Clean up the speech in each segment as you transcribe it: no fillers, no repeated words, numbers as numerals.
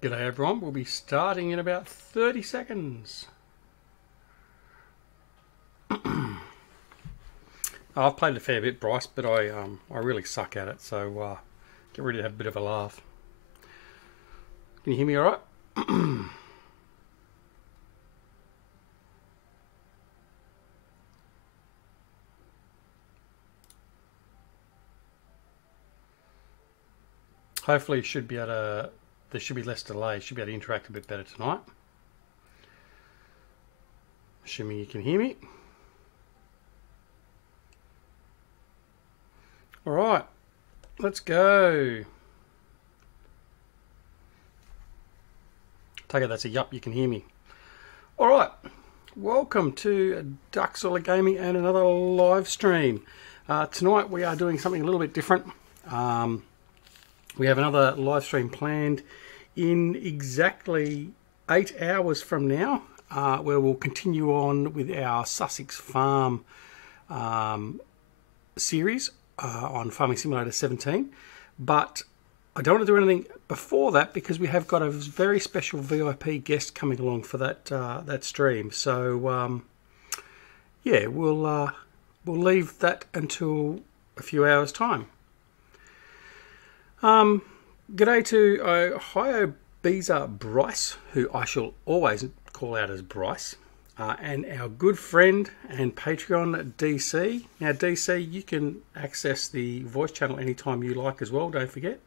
G'day everyone, we'll be starting in about 30 seconds. I've played a fair bit, Bryce, but I really suck at it, so get ready to have a bit of a laugh. Can you hear me alright? Hopefully should be able to, there should be less delay, should be able to interact a bit better tonight. Assuming you can hear me. Alright, let's go. Take it that's a yup, you can hear me. Alright, welcome to Duxola Gaming and another live stream. Tonight we are doing something a little bit different. We have another live stream planned in exactly 8 hours from now, where we'll continue on with our Sussex Farm series on Farming Simulator 17. But I don't want to do anything before that because we have got a very special VIP guest coming along for that stream. So yeah, we'll leave that until a few hours' time. G'day to Ohio Beezer Bryce, who I shall always call out as Bryce, and our good friend and Patreon DC. Now DC, you can access the voice channel anytime you like as well, don't forget.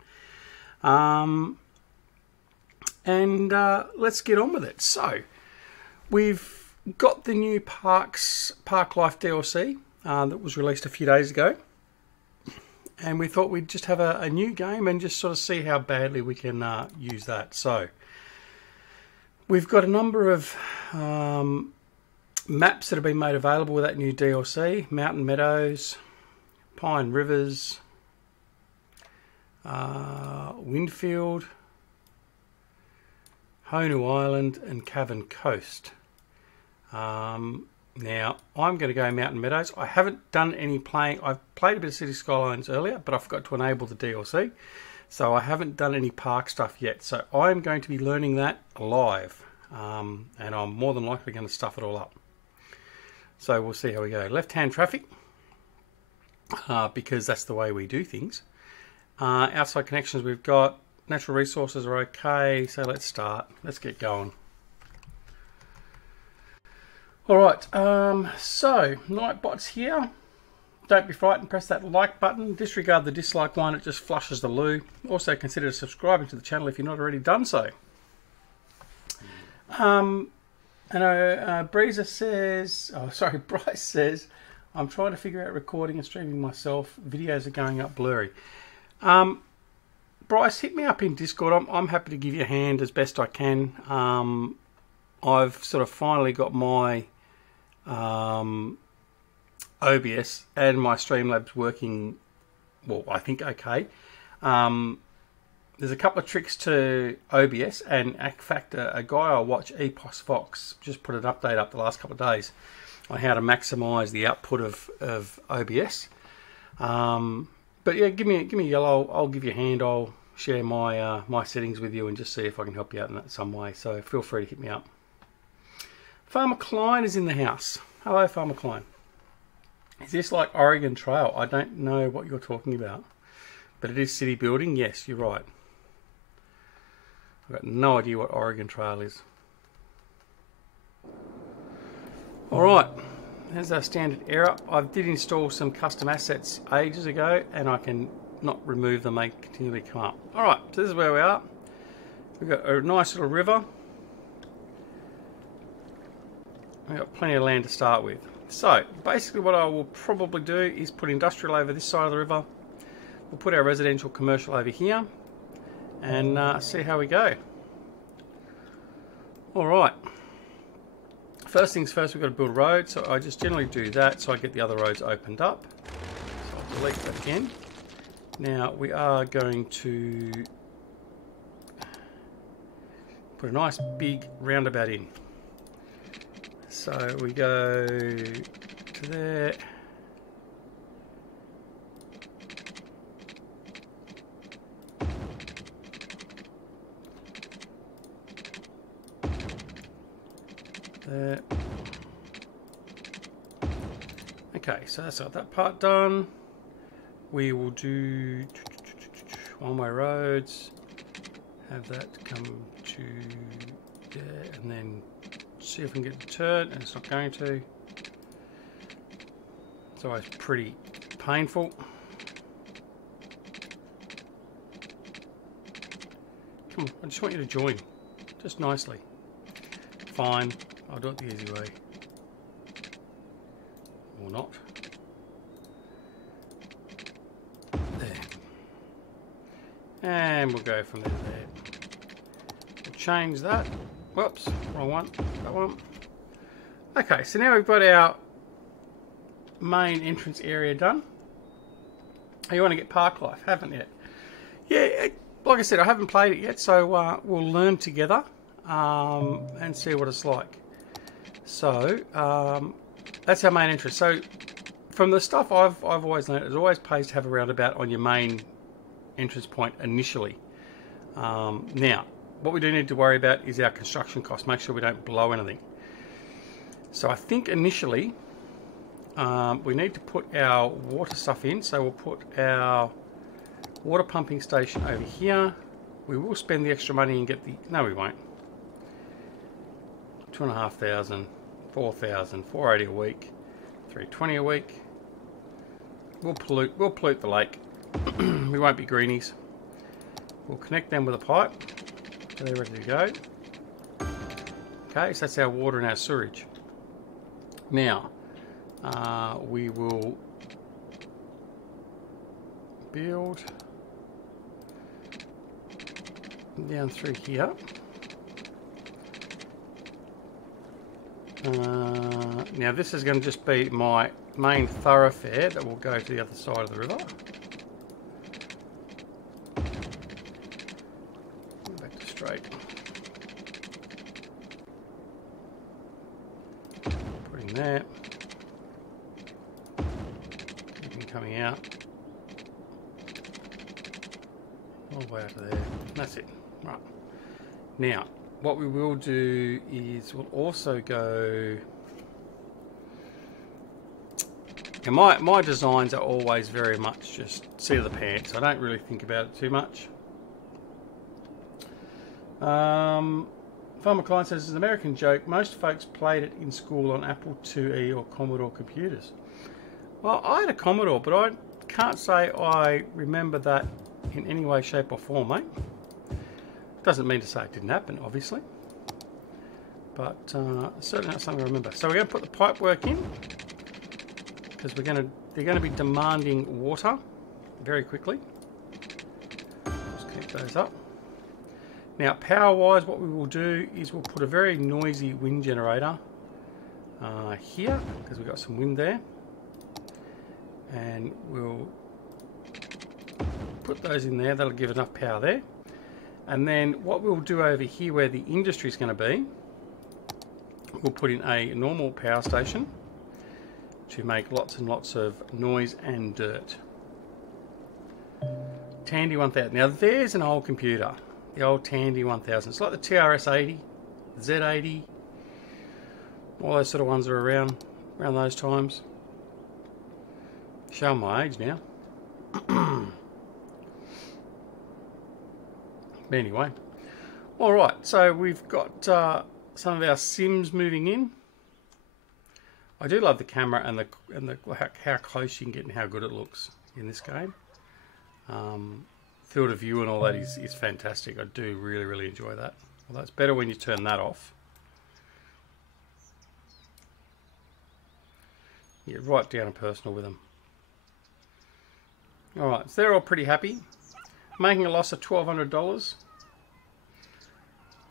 And let's get on with it. So we've got the new Park Life DLC that was released a few days ago. And we thought we'd just have a new game and just sort of see how badly we can use that. So we've got a number of maps that have been made available with that new DLC. Mountain Meadows, Pine Rivers, Windfield, Honu Island and Cavern Coast. Now, I'm going to go Mountain Meadows. I haven't done any playing. I've played a bit of Cities Skylines earlier, but I forgot to enable the DLC. So I haven't done any park stuff yet. So I'm going to be learning that live. And I'm more than likely going to stuff it all up. So we'll see how we go. Left-hand traffic, because that's the way we do things. Outside connections we've got. Natural resources are okay. So let's start. Let's get going. Alright, so Nightbot's here. Don't be frightened, press that like button. Disregard the dislike one, it just flushes the loo. Also consider subscribing to the channel if you've not already done so. Breezer says, Bryce says, I'm trying to figure out recording and streaming myself. Videos are going up blurry. Bryce, hit me up in Discord. I'm happy to give you a hand as best I can. I've sort of finally got my OBS and my Streamlabs working, well, I think okay. There's a couple of tricks to OBS, and in fact, a guy I watch, Epos Fox, just put an update up the last couple of days on how to maximise the output of OBS. But yeah, give me a yellow. I'll give you a hand. I'll share my my settings with you and just see if I can help you out in that some way. So feel free to hit me up. Farmer Klein is in the house. Hello, Farmer Klein. Is this like Oregon Trail? I don't know what you're talking about. But it is city building. Yes, you're right. I've got no idea what Oregon Trail is. Alright, there's our standard error. I did install some custom assets ages ago, and I can not remove them. They continually come up. Alright, so this is where we are. We've got a nice little river. We've got plenty of land to start with. So, basically what I will probably do is put industrial over this side of the river. We'll put our residential commercial over here. And see how we go. Alright. First things first, we've got to build a road. So I just generally do that so I get the other roads opened up. So I'll delete that again. Now we are going to put a nice big roundabout in. So we go to there. There. Okay, so that's got that part done. We will do one-way roads, have that come to there, and then see if we can get it to turn, and it's not going to. It's always pretty painful. Come on, I just want you to join, just nicely. Fine, I'll do it the easy way. Or not. There. And we'll go from there to there. We'll change that. Whoops, wrong one. That one. Okay, so now we've got our main entrance area done. You want to get park life, haven't you? Yeah, like I said, I haven't played it yet, so we'll learn together and see what it's like. So that's our main entrance. So from the stuff I've always learned, it always pays to have a roundabout on your main entrance point initially. Now, what we do need to worry about is our construction costs. Make sure we don't blow anything. So I think initially we need to put our water stuff in. So we'll put our water pumping station over here. We will spend the extra money and get the... No, we won't. 2,500, 4,000, 480 a week, 320 a week. We'll pollute the lake. We won't be greenies. We'll connect them with a pipe. So they're ready to go. Okay, so that's our water and our sewage. Now, we will build down through here. Now this is going to just be my main thoroughfare that will go to the other side of the river. Back to straight. Put in that. Keep him coming out. All the way out to there. That's it. Right. Now, what we will do is we'll also go... And my designs are always very much just seat of the pants. I don't really think about it too much. Farmer Klein says, it's an American joke. Most folks played it in school on Apple IIe or Commodore computers. Well, I had a Commodore, but I can't say I remember that in any way, shape or form, mate. Doesn't mean to say it didn't happen, obviously. But certainly not something I remember. So we're going to put the pipe work in. Because they're going to be demanding water very quickly. Just keep those up. Now, power-wise, what we will do is we'll put a very noisy wind generator here, because we've got some wind there. And we'll put those in there. That'll give enough power there. And then what we'll do over here, where the industry is going to be, we'll put in a normal power station to make lots and lots of noise and dirt. Tandy 1000. Now there's an old computer, the old Tandy 1000. It's like the TRS-80, Z80, all those sort of ones are around those times. Showing my age now. But anyway, all right. So we've got some of our Sims moving in. I do love the camera and the how close you can get and how good it looks in this game. Field of view and all that is fantastic. I do really enjoy that. Although it's better when you turn that off. Yeah, right down and personal with them. All right, so they're all pretty happy. Making a loss of $1,200.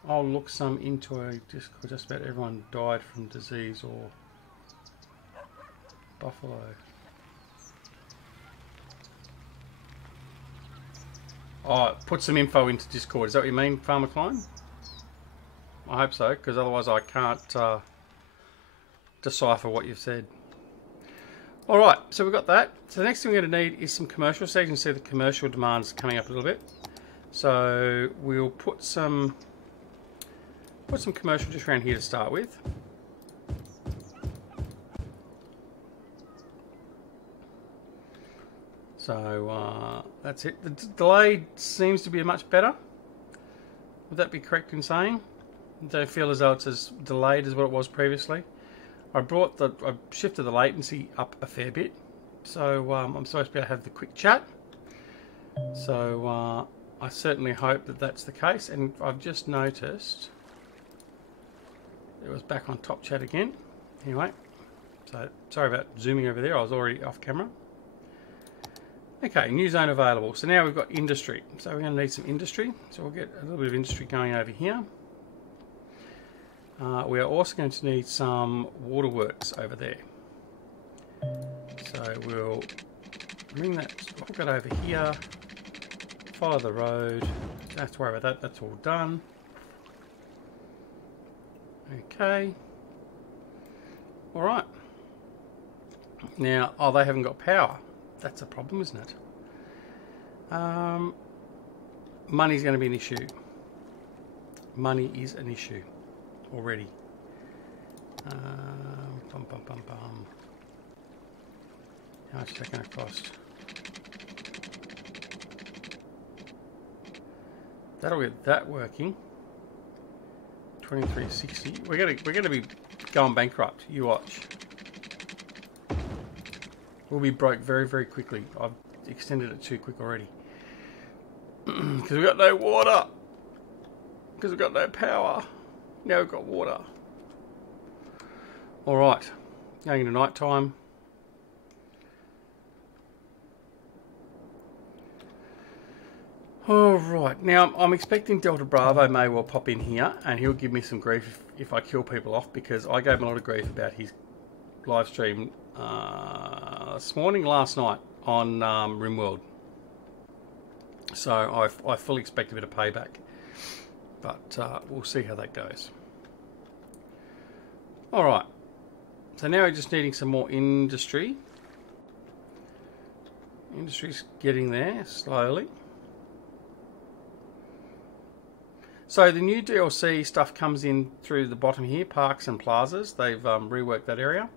I'll look some into a Discord. Just about everyone died from disease or buffalo. Oh, put some info into Discord. Is that what you mean, Farmer Klein? I hope so, because otherwise I can't decipher what you've said. Alright, so we've got that. So the next thing we're going to need is some commercial. So you can see the commercial demand's coming up a little bit. So we'll put some commercial just around here to start with. So that's it. The delay seems to be much better. Would that be correct in saying? I don't feel as though it's as delayed as what it was previously. I shifted the latency up a fair bit. So I'm supposed to be able to have the quick chat. So I certainly hope that that's the case. And I've just noticed it was back on top chat again. Anyway, so sorry about zooming over there. I was already off camera. Okay, new zone available. So now we've got industry. So we're going to need some industry. So we'll get a little bit of industry going over here. We are also going to need some waterworks over there. So we'll bring that, hook it over here, follow the road. Don't have to worry about that, that's all done. Okay. Alright. Now, oh, they haven't got power. That's a problem, isn't it? Money's going to be an issue. Money is an issue already. How much is that going to cost? That'll get that working. 2360. We're gonna be going bankrupt. You watch. We'll be broke very, very quickly. I've extended it too quick already. Because we've got no water. Because we've got no power. Now we've got water. Alright. Going into night time. Alright. Now, I'm expecting Delta Bravo may well pop in here. And he'll give me some grief if I kill people off. Because I gave him a lot of grief about his live stream last night on RimWorld. So I fully expect a bit of payback, but we'll see how that goes. Alright, so now we're just needing some more industry. Industry's getting there slowly. So the new DLC stuff comes in through the bottom here, parks and plazas. They've reworked that area.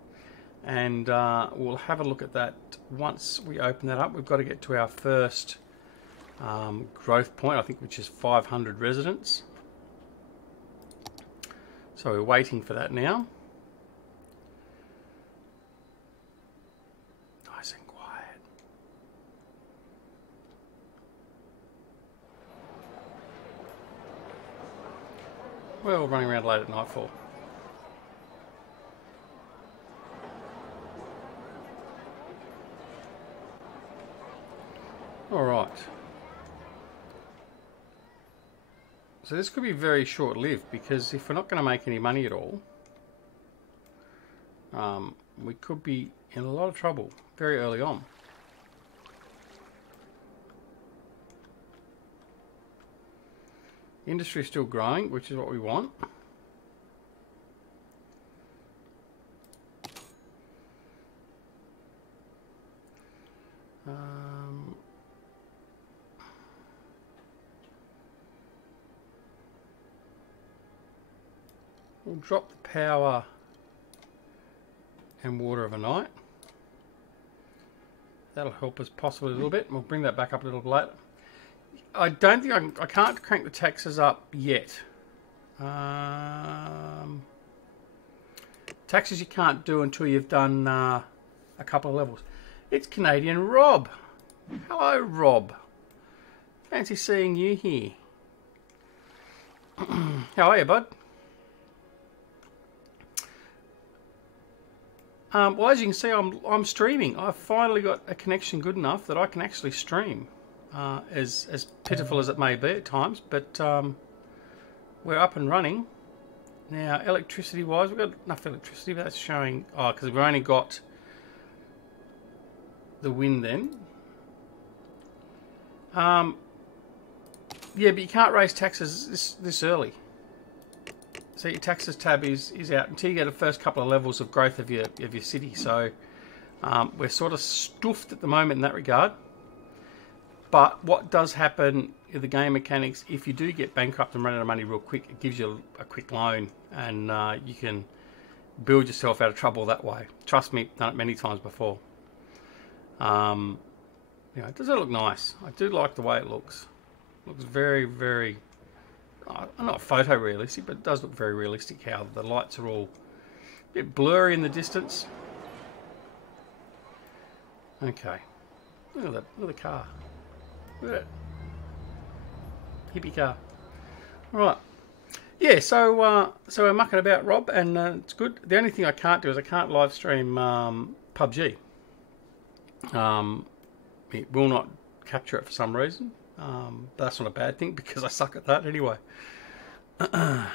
And we'll have a look at that once we open that up. We've got to get to our first growth point, I think, which is 500 residents. So we're waiting for that now. Nice and quiet. Well, running around late at nightfall. Alright. So this could be very short-lived, because if we're not going to make any money at all, we could be in a lot of trouble very early on. Industry is still growing, which is what we want. We'll drop the power and water overnight. That'll help us possibly a little bit. We'll bring that back up a little bit later. I don't think I can't crank the taxes up yet. Taxes you can't do until you've done a couple of levels. It's Canadian Rob. Hello, Rob. Fancy seeing you here. How are you, bud? Well, as you can see, I'm streaming. I've finally got a connection good enough that I can actually stream. As pitiful as it may be at times, but we're up and running. Now, electricity-wise, we've got enough electricity, but that's showing... Oh, because we've only got the wind then. Yeah, but you can't raise taxes this early. So your taxes tab is out until you get the first couple of levels of growth of your city. So we're sort of stuffed at the moment in that regard. But what does happen in the game mechanics, if you do get bankrupt and run out of money real quick, it gives you a quick loan, and you can build yourself out of trouble that way. Trust me, done it many times before. Yeah, does it look nice? I do like the way it looks. Looks very, very, not photorealistic, but it does look very realistic how the lights are all a bit blurry in the distance. Okay. Look at that. Look at the car. Look at that. Hippie car. Right. Yeah, so we're mucking about, Rob, and it's good. The only thing I can't do is I can't live stream PUBG. It will not capture it for some reason. That's not a bad thing because I suck at that anyway. And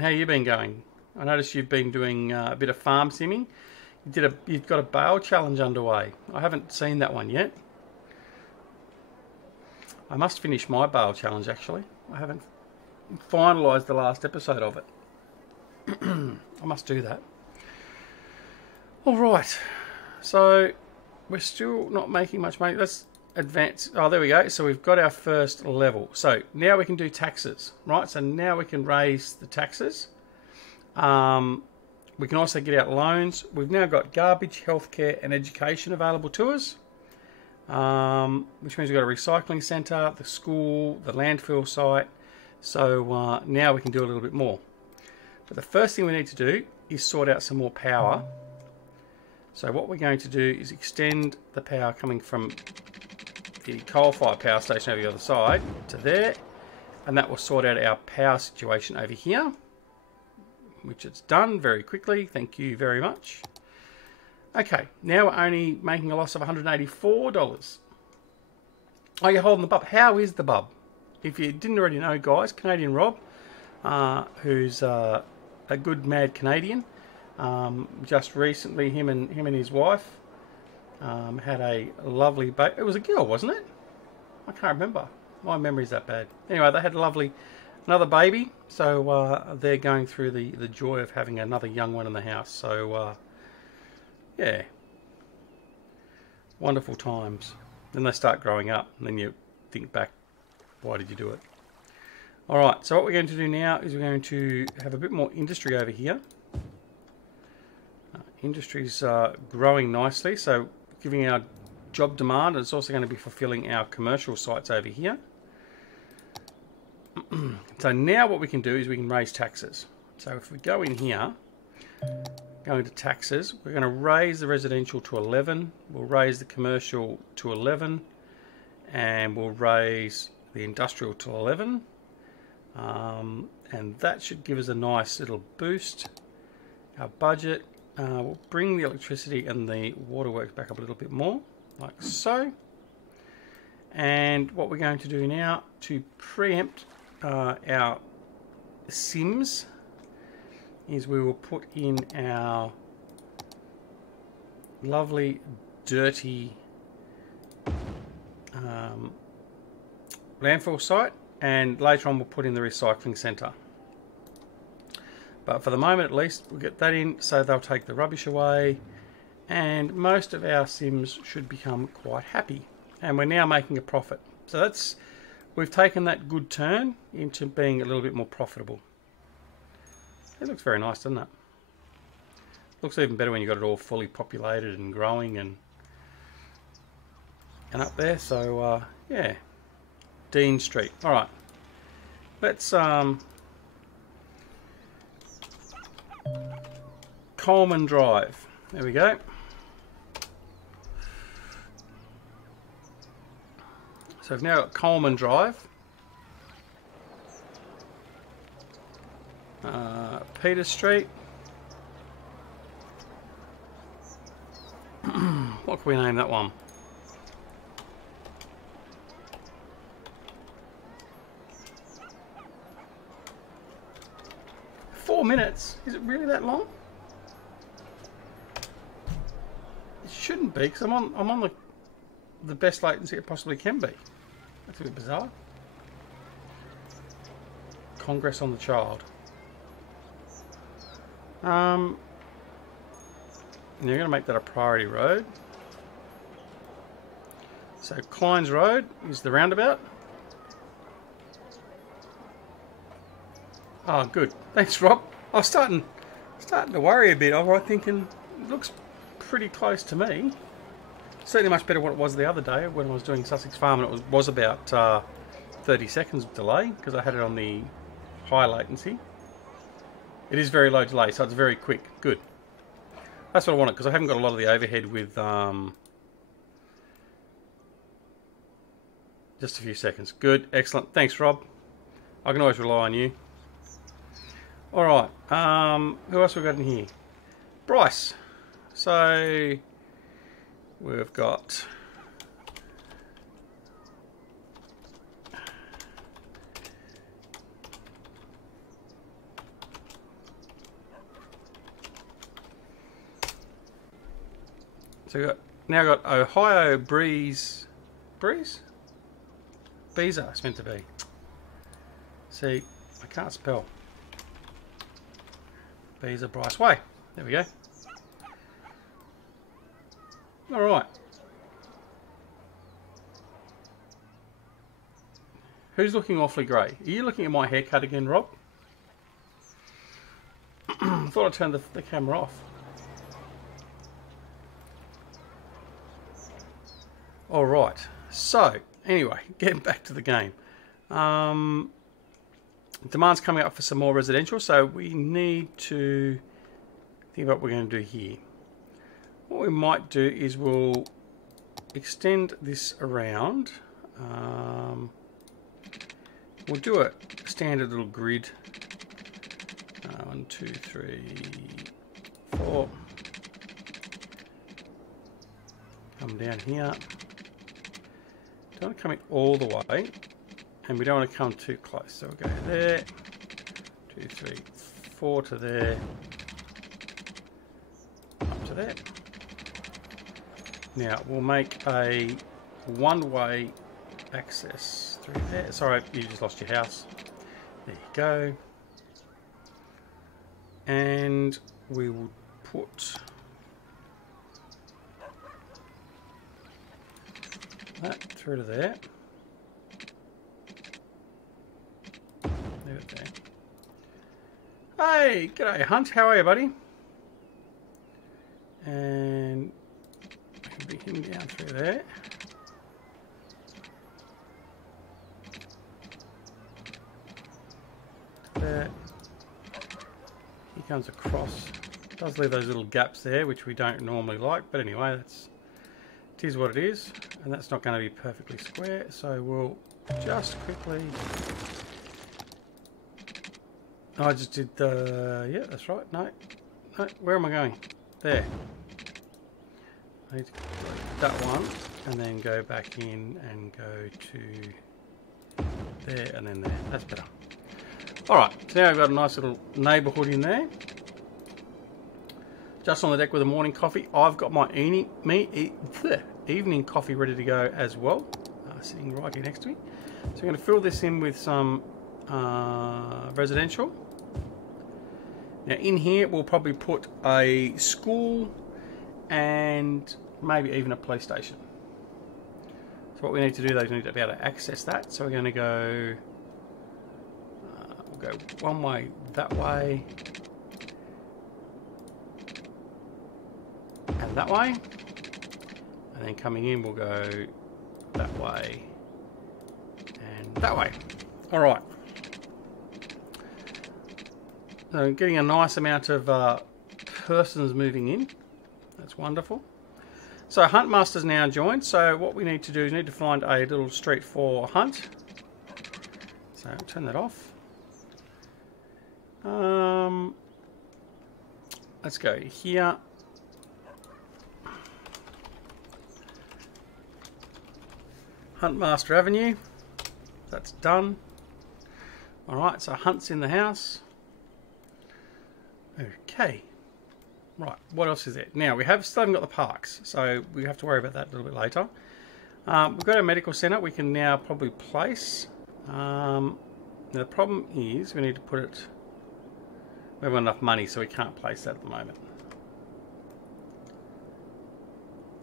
how you been going? I noticed you've been doing a bit of farm simming. You've got a bale challenge underway. I haven't seen that one yet. I must finish my bale challenge actually. I haven't finalised the last episode of it. I must do that. All right. So we're still not making much money. Let's advance. Oh, there we go. So we've got our first level. So now we can do taxes, right? So now we can raise the taxes. We can also get out loans. We've now got garbage, healthcare, and education available to us, which means we've got a recycling centre, the school, the landfill site. So now we can do a little bit more. But the first thing we need to do is sort out some more power. So what we're going to do is extend the power coming from the coal-fired power station over the other side to there, and that will sort out our power situation over here, which it's done very quickly. Thank you very much. Okay, now we're only making a loss of $184. Oh, you're holding the bub. How is the bub? If you didn't already know, guys, Canadian Rob, who's a good mad Canadian, just recently him and his wife had a lovely baby. It was a girl, wasn't it? I can't remember. My memory's that bad. Anyway, they had another baby, so they're going through the joy of having another young one in the house. So yeah, wonderful times. Then they start growing up, and then you think back, why did you do it? All right, so what we're going to do now is we're going to have a bit more industry over here. Industry's growing nicely, so giving our job demand, and it's also going to be fulfilling our commercial sites over here. So now what we can do is we can raise taxes. So if we go in here, go into taxes, we're going to raise the residential to 11, we'll raise the commercial to 11, and we'll raise the industrial to 11, and that should give us a nice little boost. Our budget, we'll bring the electricity and the waterworks back up a little bit more, like so. And what we're going to do now to preempt our Sims is we will put in our lovely dirty landfill site, and later on we'll put in the recycling centre. But for the moment at least we'll get that in, so they'll take the rubbish away, and most of our Sims should become quite happy, and we're now making a profit. So we've taken that good turn into being a little bit more profitable. It looks very nice, doesn't it? Looks even better when you've got it all fully populated and growing and up there. So yeah, Dean Street. All right, let's Coleman Drive. There we go. So we've now got Coleman Drive, Peter Street. What can we name that one? Four minutes? Is it really that long? It shouldn't be, because I'm on the best latency it possibly can be. That's a bit bizarre. Congress on the Child. You're going to make that a priority road. So Klein's Road is the roundabout. Oh, good. Thanks, Rob. I was starting to worry a bit. I was thinking it looks pretty close to me. Certainly much better than what it was the other day when I was doing Sussex Farm, and it was about 30 seconds delay because I had it on the high latency. It is very low delay, so it's very quick. Good. That's what I wanted, because I haven't got a lot of the overhead with just a few seconds. Good, excellent. Thanks, Rob. I can always rely on you. Alright, who else have we got in here? Bryce. So, we've got... So we've got, now got Ohio Breeze... Breeze? Beezer, it's meant to be. See, I can't spell. Beezer Bryce Way. There we go. Alright. Who's looking awfully grey? Are you looking at my haircut again, Rob? I thought I turned the camera off. Alright. So, anyway, getting back to the game. Demand's coming up for some more residential, so we need to think about what we're going to do here. What we might do is we'll extend this around. We'll do a standard little grid. 1, 2, 3, 4. Come down here. Don't want to come in all the way, and we don't want to come too close. So we'll go there, 2, 3, 4 to there, up to there. Now we'll make a one-way access through there. Sorry, you just lost your house. There you go. And we will put that through to there. Leave it there. Hey, g'day Hunt, how are you, buddy? And I can bring him down through there. There. He comes across. Does leave those little gaps there, which we don't normally like, but anyway, it is what it is, and that's not going to be perfectly square, so we'll just quickly... I just did the... yeah, that's right. No, where am I going? There. I need to click that one, and then go back in and go to there, and then there. That's better. Alright, so now I've got a nice little neighbourhood in there. Just on the deck with a morning coffee. I've got my evening coffee ready to go as well, sitting right here next to me. So I'm going to fill this in with some residential. Now in here we'll probably put a school and maybe even a police station. So what we need to do though is we need to be able to access that. So we're going to go, we'll go one way that way. And that way, and then coming in we'll go that way and that way. Alright, so getting a nice amount of persons moving in. That's wonderful. So Huntmaster's now joined, so what we need to do is need to find a little street for Hunt. So I'll turn that off. Let's go here. Huntmaster Avenue, that's done. Alright, so Hunt's in the house. Okay, right, what else is there? Now, we still haven't got the parks, so we have to worry about that a little bit later. We've got a medical centre we can now probably place. Now the problem is we need to put it, we haven't got enough money, so we can't place that at the moment.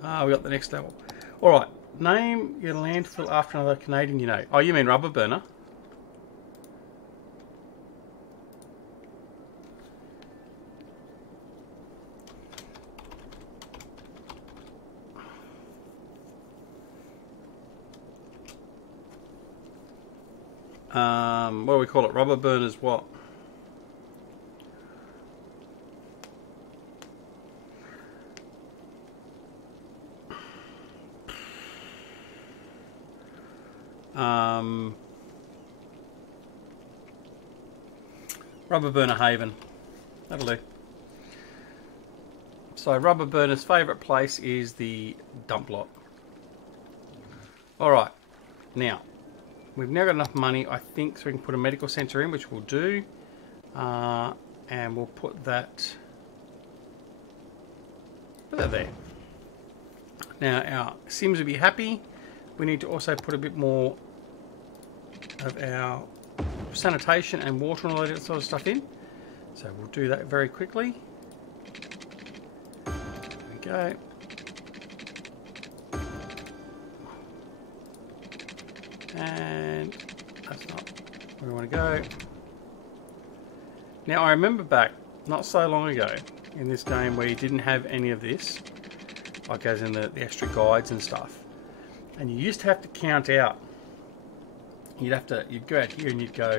We got the next level. Alright. Name your landfill after another Canadian you know. Oh, you mean rubber burner? What do we call it? Rubber burners what? Rubber burner haven. That'll do. So rubber burner's favourite place is the dump lot. Alright, now we've now got enough money, I think, so we can put a medical centre in, which we'll do. And we'll put that there. Now our Sims will be happy. We need to also put a bit more of our sanitation and water and all that sort of stuff in. So we'll do that very quickly. There we go. And that's not where we want to go. Now I remember back not so long ago in this game where you didn't have any of this, like as in the extra guides and stuff, and you used to have to count out. You'd go out here and you'd go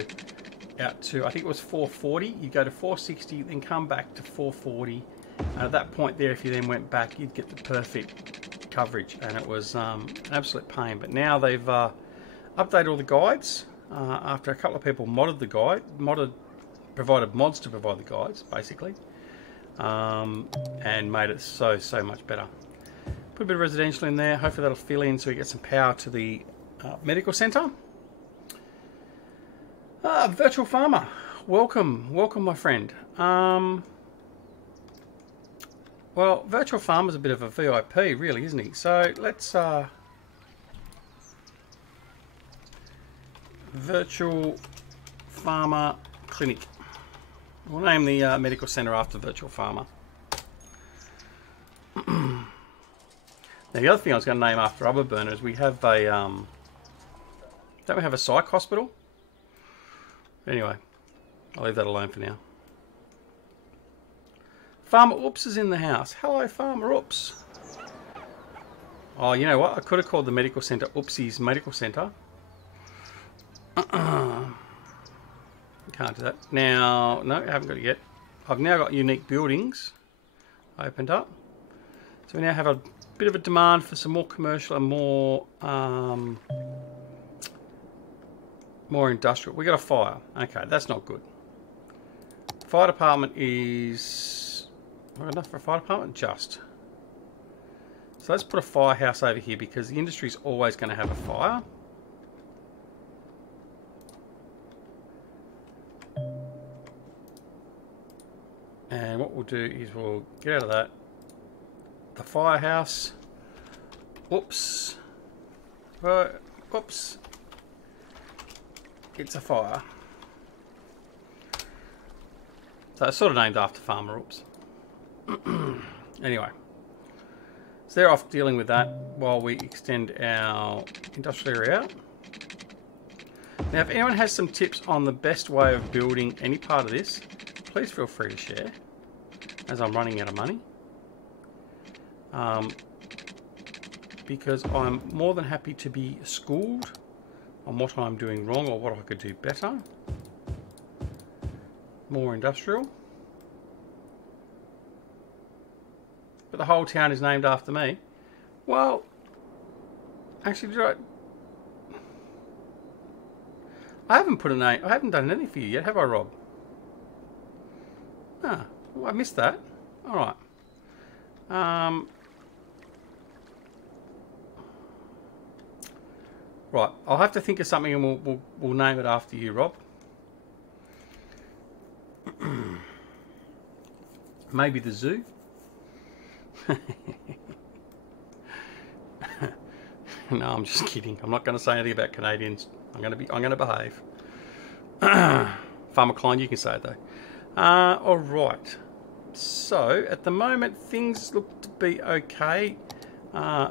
out to, I think it was 440, you'd go to 460, then come back to 440, and at that point there, if you then went back, you'd get the perfect coverage, and it was an absolute pain. But now they've updated all the guides, after a couple of people modded the guide, provided mods to provide the guides, basically, and made it so much better. Put a bit of residential in there, hopefully that'll fill in so we get some power to the medical centre. Virtual Farmer, welcome my friend. Well, Virtual Farmer's a bit of a VIP, really, isn't he? So let's Virtual Farmer Clinic. We'll name the medical centre after Virtual Farmer. Now the other thing I was going to name after Rubber Burner is we have a don't we have a psych hospital? Anyway, I'll leave that alone for now. Farmer Oops is in the house. Hello, Farmer Oops. Oh, you know what? I could have called the medical centre Oopsie's Medical Centre. Can't do that. Now, no, I haven't got it yet. I've now got unique buildings opened up. So we now have a bit of a demand for some more commercial and more industrial. We got a fire. Okay, that's not good. Fire department is... Have I got enough for a fire department? Just. So let's put a firehouse over here because the industry is always going to have a fire. And what we'll do is we'll get out of that. The firehouse. Whoops. Whoops. It's a fire. So it's sort of named after Farmer Oops. Anyway. So they're off dealing with that while we extend our industrial area out. Now if anyone has some tips on the best way of building any part of this, please feel free to share, as I'm running out of money. Because I'm more than happy to be schooled on what I'm doing wrong or what I could do better. More industrial. But the whole town is named after me. Well, actually, I haven't put a name. I haven't done anything for you yet, have I, Rob? Ah, well, I missed that. All right. Right, I'll have to think of something and we'll name it after you, Rob. Maybe the zoo. No, I'm just kidding. I'm not going to say anything about Canadians. I'm going to behave. Farmer Klein, you can say it though. All right. So at the moment things look to be okay.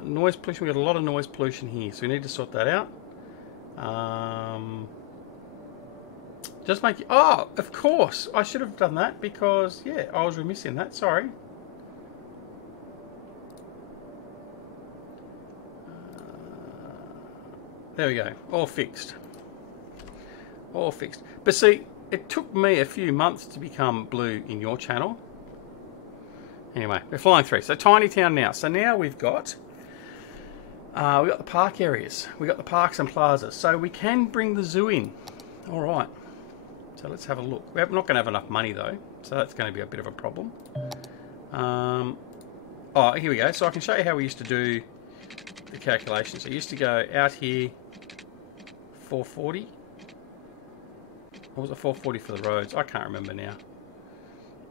Noise pollution. We've got a lot of noise pollution here, so we need to sort that out. Just make it. Oh, of course, I should have done that because yeah, I was remiss in that. Sorry. There we go. All fixed. All fixed. But see, it took me a few months to become blue in your channel. Anyway, we're flying through. So Tiny Town now. So now we've got the park areas. We've got the parks and plazas. So we can bring the zoo in. All right. So let's have a look. We're not going to have enough money though. So that's going to be a bit of a problem. Oh, here we go. So I can show you how we used to do the calculations. So I used to go out here, 440. Or was it 440 for the roads? I can't remember now.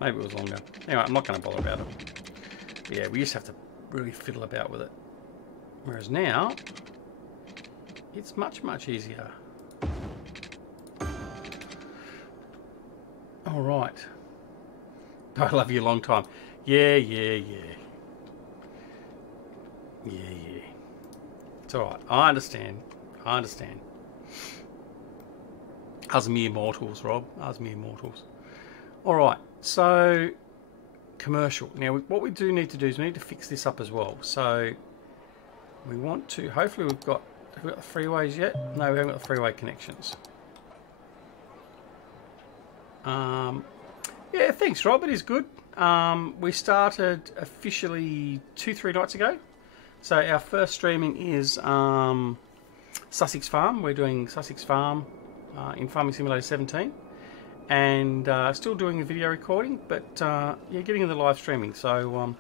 Maybe it was longer. Anyway, I'm not going to bother about it. But yeah, we used to have to really fiddle about with it. Whereas now, it's much, much easier. All right. I love you a long time. Yeah. It's alright. I understand. Us mere mortals, Rob. Us mere mortals. Alright, so commercial. Now, what we do need to do is we need to fix this up as well. So we want to, hopefully have we got the freeways yet? No, we haven't got the freeway connections. Yeah, thanks, Rob. It is good. We started officially 2-3 nights ago. So our first streaming is Sussex Farm. We're doing Sussex Farm in Farming Simulator 17. And still doing the video recording, but yeah, getting into live streaming. So,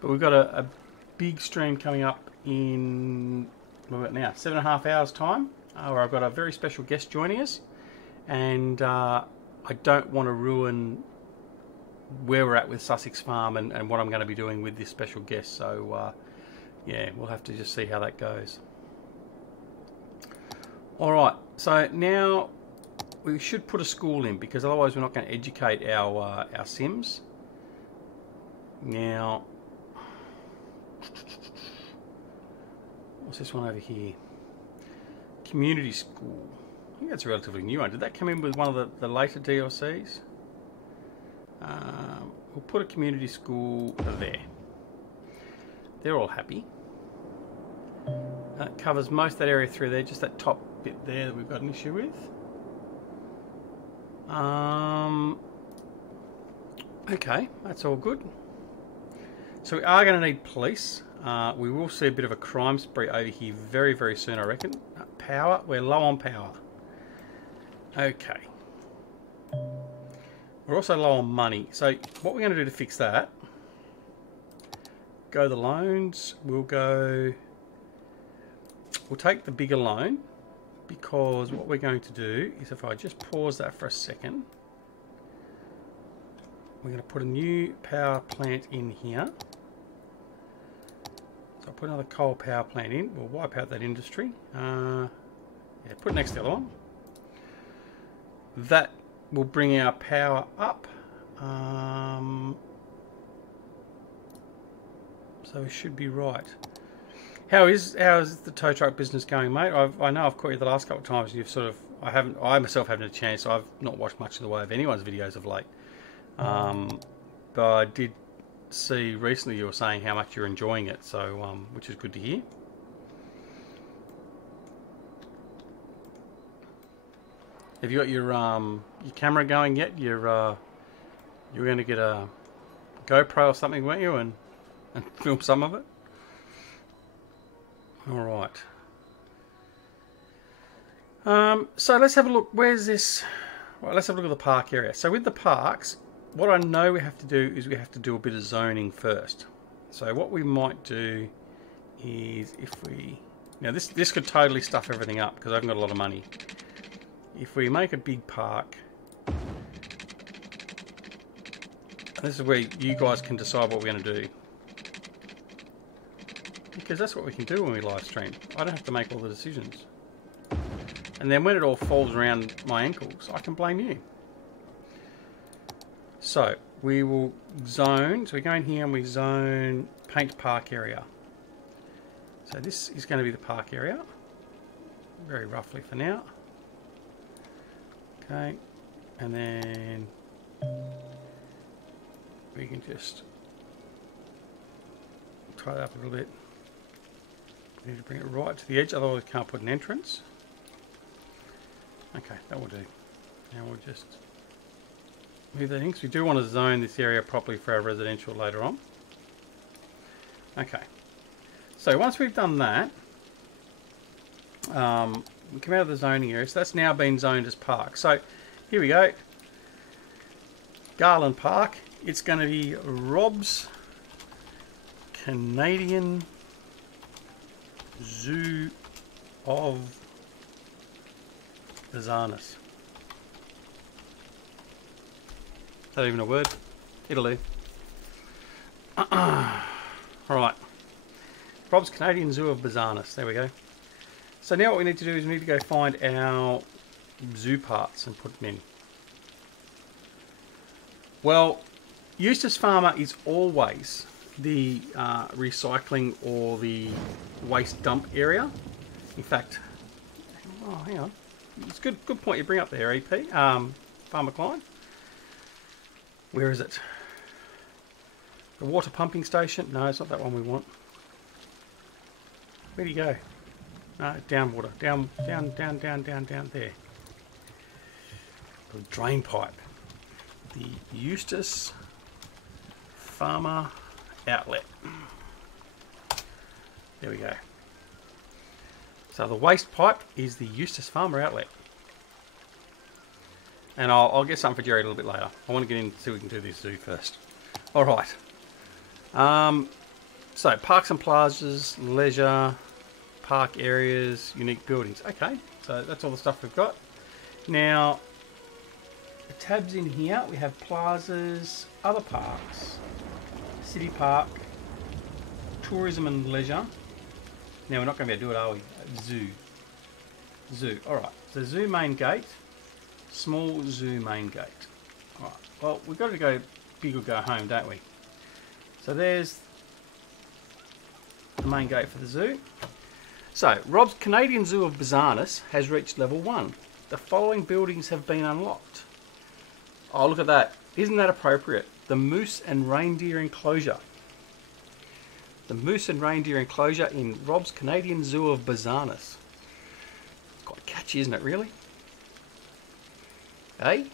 but we've got a big stream coming up in, what we've got now, 7.5 hours time, where I've got a very special guest joining us. And I don't want to ruin where we're at with Sussex Farm and what I'm going to be doing with this special guest. So, yeah, we'll have to just see how that goes. Alright, so now we should put a school in, because otherwise we're not going to educate our Sims. Now, what's this one over here? Community school. I think that's a relatively new one. Did that come in with one of the later DLCs? We'll put a community school there. They're all happy. That covers most of that area through there, just that top bit there that we've got an issue with. Okay, that's all good. So we are going to need police. We will see a bit of a crime spree over here very, very soon, I reckon. Power, we're low on power. Okay. We're also low on money. So what we're going to do to fix that, go the loans, we'll take the bigger loan, because what we're going to do is, if I just pause that for a second, we're going to put a new power plant in here. So I'll put another coal power plant in. We'll wipe out that industry. Yeah, put it next to the other one. That will bring our power up. So we should be right. How is the tow truck business going, mate? I know I've caught you the last couple of times. You've sort of, I myself haven't had a chance. So I've not watched much in the way of anyone's videos of late. But I did see recently you were saying how much you're enjoying it. So which is good to hear. Have you got your camera going yet? You're going to get a GoPro or something, weren't you, and film some of it? All right. So let's have a look. Where's this? Well, let's have a look at the park area. So with the parks, what I know we have to do is we have to do a bit of zoning first. So what we might do is, if we, now this could totally stuff everything up because I haven't got a lot of money. If we make a big park, this is where you guys can decide what we're going to do. Because that's what we can do when we live stream. I don't have to make all the decisions. And then when it all falls around my ankles, I can blame you. So we will zone. So we go in here and we zone paint park area. So this is going to be the park area. Very roughly for now. Okay. And then we can just tie that up a little bit. We need to bring it right to the edge, otherwise we can't put an entrance. Okay, that will do. Now we'll just move that in because we do want to zone this area properly for our residential later on. Okay, so once we've done that, we come out of the zoning area. So that's now been zoned as park. So here we go. Garland Park. It's going to be Rob's Canadian Zoo of Bizarreness. Is that even a word? It'll do. Right. Rob's Canadian Zoo of Bizarreness. There we go. So now what we need to do is we need to go find our zoo parts and put them in. Well, Eustace Farmer is always the recycling or the waste dump area. In fact, oh, hang on. It's a good point you bring up there, EP. Farmer Klein. Where is it? The water pumping station? No, it's not that one we want. Where'd he go? No, down water. Down there. The drain pipe. The Eustace Farmer outlet. There we go. So the waste pipe is the Eustace Farmer outlet. And I'll get something for Jerry a little bit later. I want to get in so we can do this zoo first. Alright. So parks and plazas, leisure, park areas, unique buildings. Okay, so that's all the stuff we've got. Now, the tabs in here, we have plazas, other parks, city park, tourism and leisure. Now we're not going to be able to do it, are we? Zoo. Alright, so zoo main gate, small zoo main gate. Alright, well, we've got to go big or go home, don't we? So there's the main gate for the zoo. So, Rob's Canadian Zoo of Bizarreness has reached level 1. The following buildings have been unlocked. Oh, look at that. Isn't that appropriate? The moose and reindeer enclosure. The moose and reindeer enclosure in Rob's Canadian Zoo of Bizarreness. Quite catchy, isn't it, really? Hey?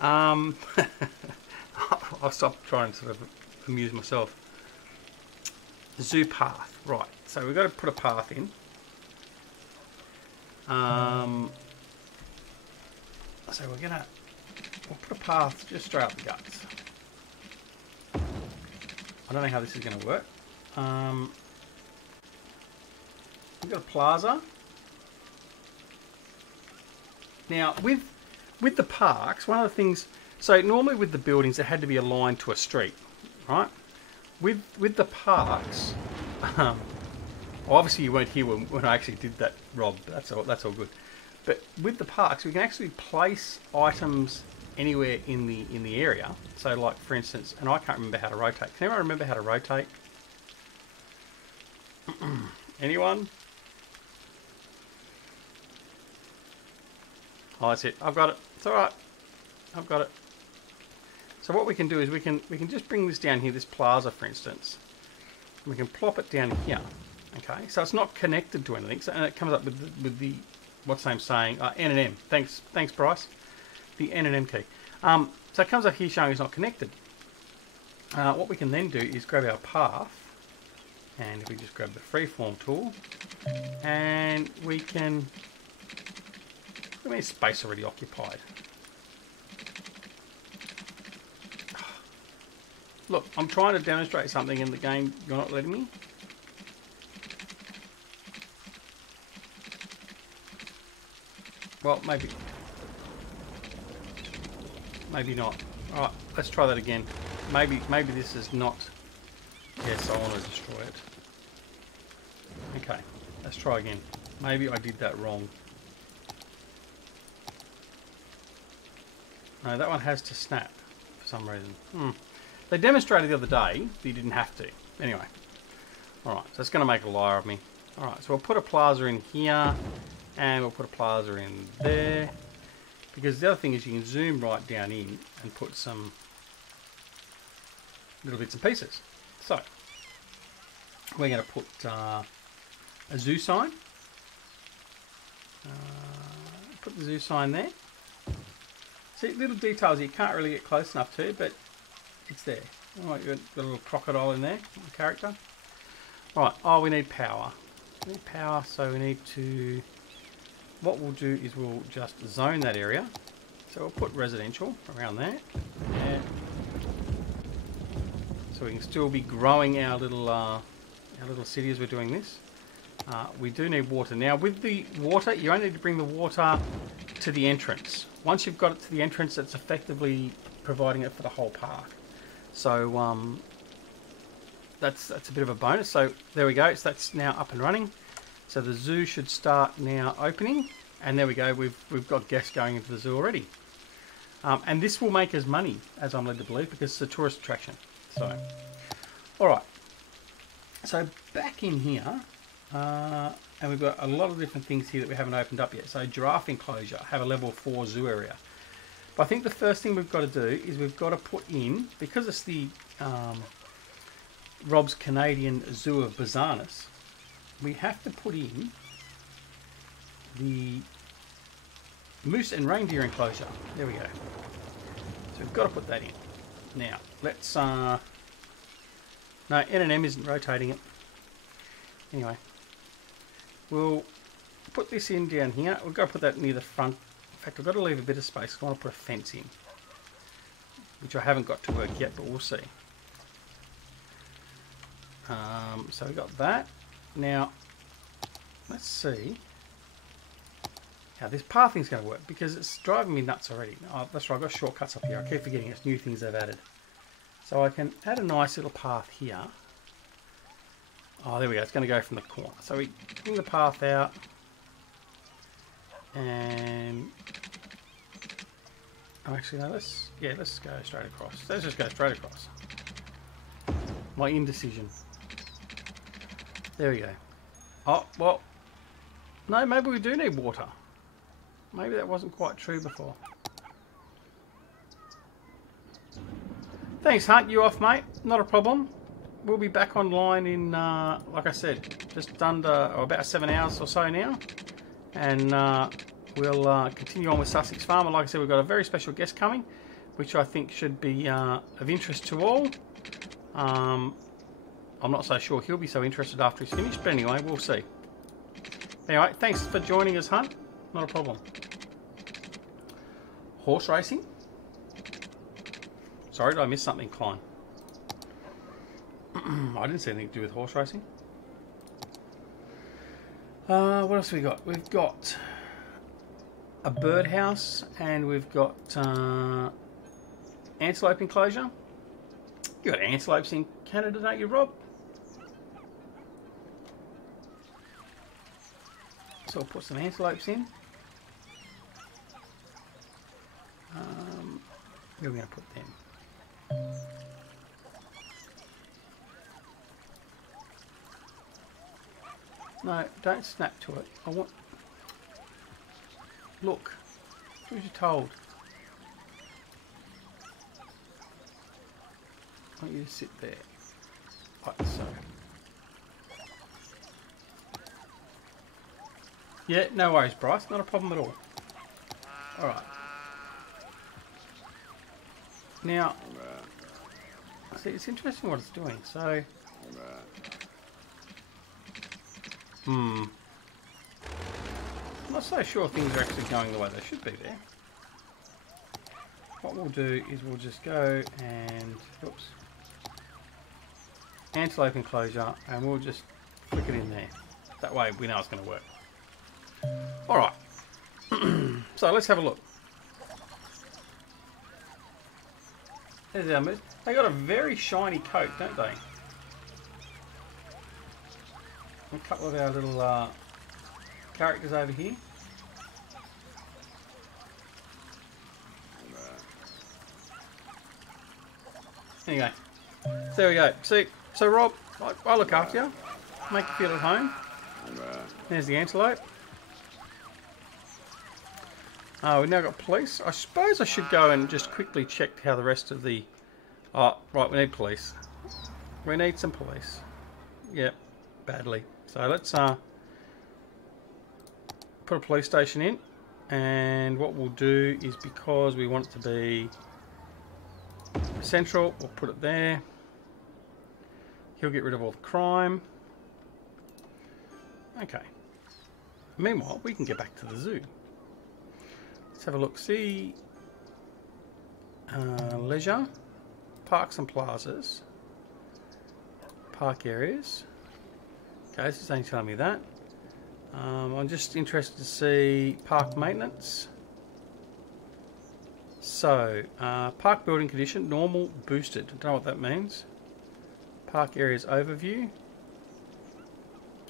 I'll stop trying to sort of amuse myself. The zoo path. Right. So we've got to put a path in. So we'll put a path just straight up the guts. I don't know how this is going to work. We've got a plaza. Now with the parks, one of the things, so normally with the buildings it had to be aligned to a street, right? With the parks, well, obviously you weren't here when I actually did that, Rob. That's all good. But with the parks, we can actually place items anywhere in the area. So, like for instance, and I can't remember how to rotate. Can anyone remember how to rotate? Anyone? Oh, that's it. I've got it. It's all right. I've got it. So what we can do is we can just bring this down here, this plaza, for instance. We can plop it down here. Okay, so it's not connected to anything, so, and it comes up with the what's the name saying N and M. Thanks, Bryce. The N and M key. So it comes up here showing it's not connected. What we can then do is grab our path, and if we just grab the freeform tool, and we can. Look at me, space already occupied. Look, I'm trying to demonstrate something in the game. You're not letting me. Well, maybe not. All right, let's try that again. Maybe this is not. Yes, I want to destroy it. Okay, let's try again. Maybe I did that wrong. No, that one has to snap for some reason. They demonstrated the other day that you didn't have to. Anyway. Alright, so it's going to make a liar of me. Alright, so we'll put a plaza in here. And we'll put a plaza in there. Because the other thing is you can zoom right down in and put some little bits and pieces. So, we're going to put a zoo sign. Put the zoo sign there. See, little details you can't really get close enough to, but it's there. All right, you've got a little crocodile in there, the character. Right, oh, we need power. We need power, so we need to... What we'll do is we'll just zone that area. So we'll put residential around there. And so we can still be growing our little city as we're doing this. We do need water. Now, with the water, you only need to bring the water to the entrance. Once you've got it to the entrance, it's effectively providing it for the whole park. So that's a bit of a bonus. So there we go. So that's now up and running. So the zoo should start now opening. And there we go. We've got guests going into the zoo already. And this will make us money, as I'm led to believe, because it's a tourist attraction. So, all right. So back in here, and we've got a lot of different things here that we haven't opened up yet. So giraffe enclosure, have a level 4 zoo area. But I think the first thing we've got to do is we've got to put in, because it's the Rob's Canadian Zoo of Bizarreness, we have to put in the moose and reindeer enclosure. There we go. So we've got to put that in. Now, let's... no, N&M isn't rotating it. Anyway. We'll put this in down here. We've got to put that near the front. In fact, I've got to leave a bit of space. I want to put a fence in, which I haven't got to work yet, but we'll see. So we've got that. Now, let's see how this pathing is going to work, because it's driving me nuts already. Oh, that's right, I've got shortcuts up here. I keep forgetting it's new things they've added. So I can add a nice little path here. Oh, there we go. It's going to go from the corner. So we bring the path out. And... Oh, actually, no, let's go straight across. Let's just go straight across. My indecision. There we go. Oh, well... No, maybe we do need water. Maybe that wasn't quite true before. Thanks, Hunt. You off, mate? Not a problem. We'll be back online in, like I said, just under or about 7 hours or so now. And we'll continue on with Sussex Farmer. Like I said, we've got a very special guest coming, which I think should be of interest to all. I'm not so sure he'll be so interested after he's finished, but anyway, we'll see. Anyway, thanks for joining us, Hunt. Not a problem. Horse racing? Sorry, did I miss something, Klein? I didn't see anything to do with horse racing. What else have we got? We've got a birdhouse, and we've got antelope enclosure. You got antelopes in Canada, don't you, Rob? So I'll put some antelopes in. Where are we going to put them? No, don't snap to it. I want... Look. What was you told? I want you to sit there. Like so. Yeah, no worries, Bryce. Not a problem at all. Alright. Now, see, it's interesting what it's doing. So, I'm not so sure things are actually going the way they should be there. What we'll do is we'll just go and, oops, antelope enclosure, and we'll just flick it in there. That way we know it's going to work. Alright, so let's have a look. There's our moose. They got a very shiny coat, don't they? A couple of our little characters over here. Anyway, so there we go. See, so Rob, I look after you, make you feel at home. There's the antelope. We've now got police. I suppose I should go and just quickly check how the rest of the... Oh, right, we need police. We need some police. Yep, badly. So let's put a police station in, and what we'll do is, because we want it to be central, we'll put it there. He'll get rid of all the crime. Okay. Meanwhile, we can get back to the zoo. Let's have a look. See, leisure, parks and plazas, park areas. Okay, this is only telling me that. I'm just interested to see park maintenance. So, park building condition, normal, boosted. I don't know what that means. Park areas overview.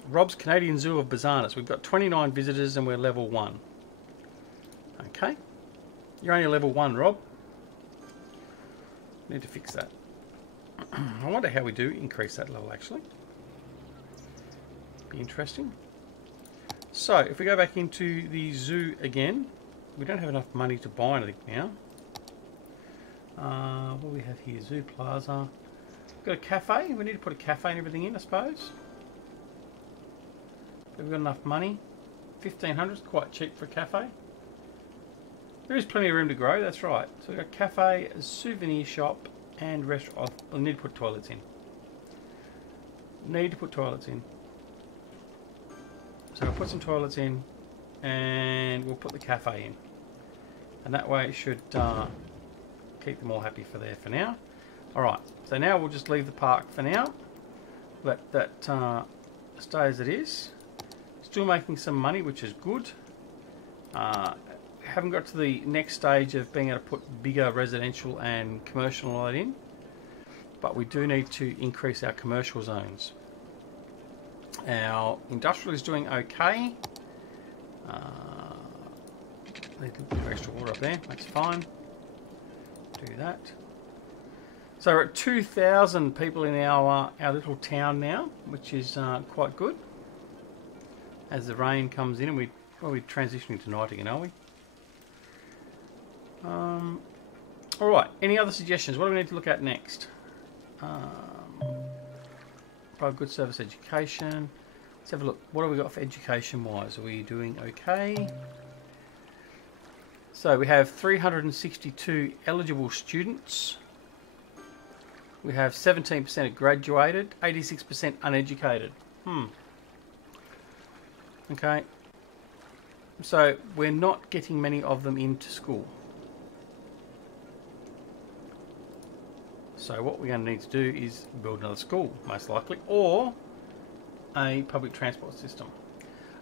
Rob's Canadian Zoo of Bizarreness. We've got 29 visitors and we're level 1. Okay. You're only level 1, Rob. Need to fix that. I wonder how we do increase that level, actually. Be interesting. So, if we go back into the zoo again, we don't have enough money to buy anything now. What do we have here? Zoo Plaza. We've got a cafe. We need to put a cafe and everything in, I suppose. Have we got enough money? 1,500 is quite cheap for a cafe. There is plenty of room to grow, that's right. So we've got a cafe, a souvenir shop, and restaurant. Oh, I need to put toilets in. Need to put toilets in. So we'll put some toilets in, and we'll put the cafe in. And that way it should keep them all happy for there for now. Alright, so now we'll just leave the park for now. Let that stay as it is. Still making some money, which is good. Haven't got to the next stage of being able to put bigger residential and commercial light in, but we do need to increase our commercial zones. Our industrial is doing okay. Need a bit of extra water up there, that's fine. Do that. So we're at 2,000 people in our little town now, which is quite good. As the rain comes in, and we're transitioning to night again, are we? Alright, any other suggestions? What do we need to look at next? Provide good service education. Let's have a look. What have we got for education wise? Are we doing okay? So we have 362 eligible students. We have 17% graduated, 86% uneducated. Okay. So we're not getting many of them into school. So what we're going to need to do is build another school, most likely, or a public transport system.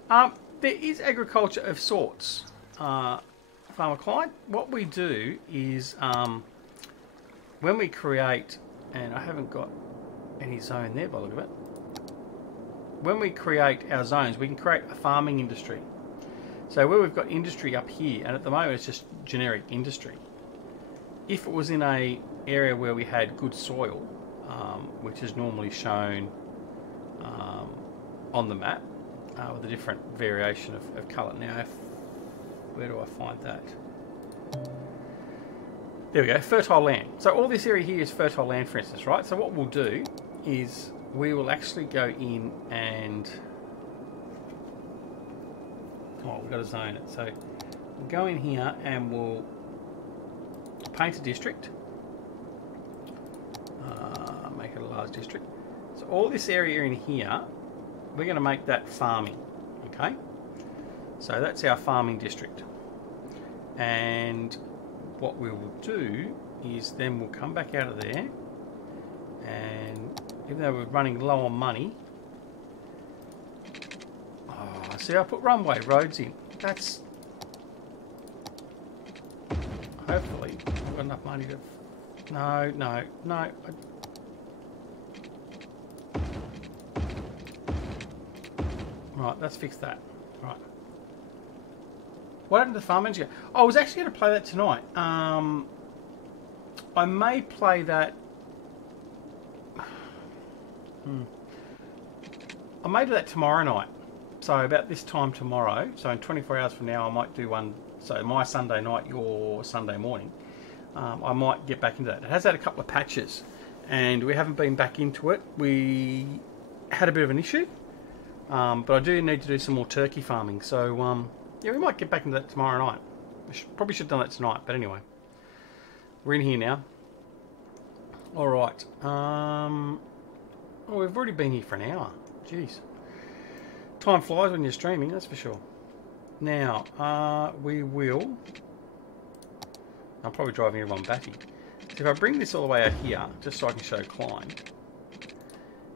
There is agriculture of sorts, Farmer Clyde. What we do is when we create, and I haven't got any zone there by the look of it, when we create our zones, we can create a farming industry. So where we've got industry up here, and at the moment it's just generic industry. If it was in a area where we had good soil, which is normally shown on the map with a different variation of colour. Now, where do I find that? There we go, fertile land. So all this area here is fertile land, for instance, right? So what we'll do is we will actually go in and... Oh, we've got to zone it. So we'll go in here and we'll paint a district. Make it a large district. So all this area in here, we're going to make that farming. Okay? So that's our farming district. And what we will do is then we'll come back out of there, and even though we're running low on money, see, I put runway roads in. That's hopefully I've got enough money to. No. Right, let's fix that. Right. What happened to the farm engineer? Oh, I was actually going to play that tonight. I may play that. I may do that tomorrow night. So about this time tomorrow, so in 24 hours from now, I might do one. So my Sunday night, your Sunday morning, I might get back into that. It has had a couple of patches, and we haven't been back into it. We had a bit of an issue, but I do need to do some more turkey farming. So Yeah, we might get back into that tomorrow night. Probably should have done that tonight, but anyway. We're in here now. Alright. Oh, we've already been here for an hour. Jeez. Time flies when you're streaming, that's for sure. Now, we will... I'm probably driving everyone batty. So if I bring this all the way out here, just so I can show climb,